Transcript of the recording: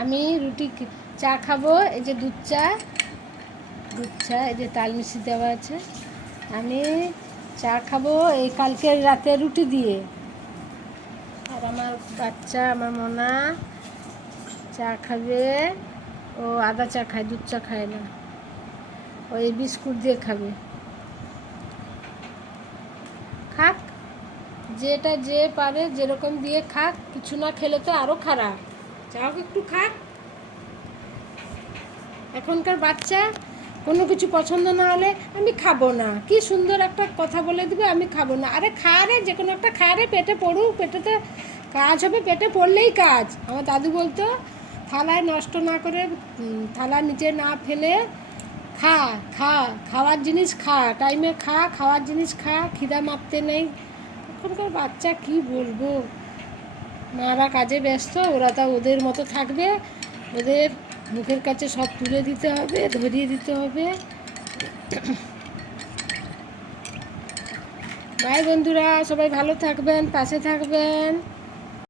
আমি চা খাবো। এই যে দুধ চা, এই যে তাল মিষ্টি দেওয়া আছে। আমি চা খাবো এই কালকের রাতে রুটি দিয়ে। আর আমার বাচ্চা, আমার মোনা চা খাবে। ও আদা চা খায়, দুধ চা খায় না। ওই বিস্কুট দিয়ে খাবে। খাক, যেটা যে পারে যেরকম দিয়ে খাক। কিছু না খেলে তো আরও খারাপ। চাও একটু খাক। এখনকার বাচ্চা কোনো কিছু পছন্দ না হলে আমি খাবো না, কি সুন্দর একটা কথা বলে দিবে, আমি খাবো না। আরে খা রে, যে কোনো একটা খা রে, পেটে পড়ুক, পেটেতে কাজ হবে, পেটে পড়লেই কাজ। আমার দাদু বলতো থালায় নষ্ট না করে, থালা নিচে না ফেলে খা খা, খাওয়ার জিনিস খা, টাইমে খা, খাওয়ার জিনিস খা, খিদা মারতে নেই। এখনকার বাচ্চা কি বলবো, মারা কাজে ব্যস্ত, ওরা তা ওদের মতো থাকবে, ওদের মুখের কাছে সব তুলে দিতে হবে, ধরিয়ে দিতে হবে। বাই বন্ধুরা, সবাই ভালো থাকবেন, পাশে থাকবেন।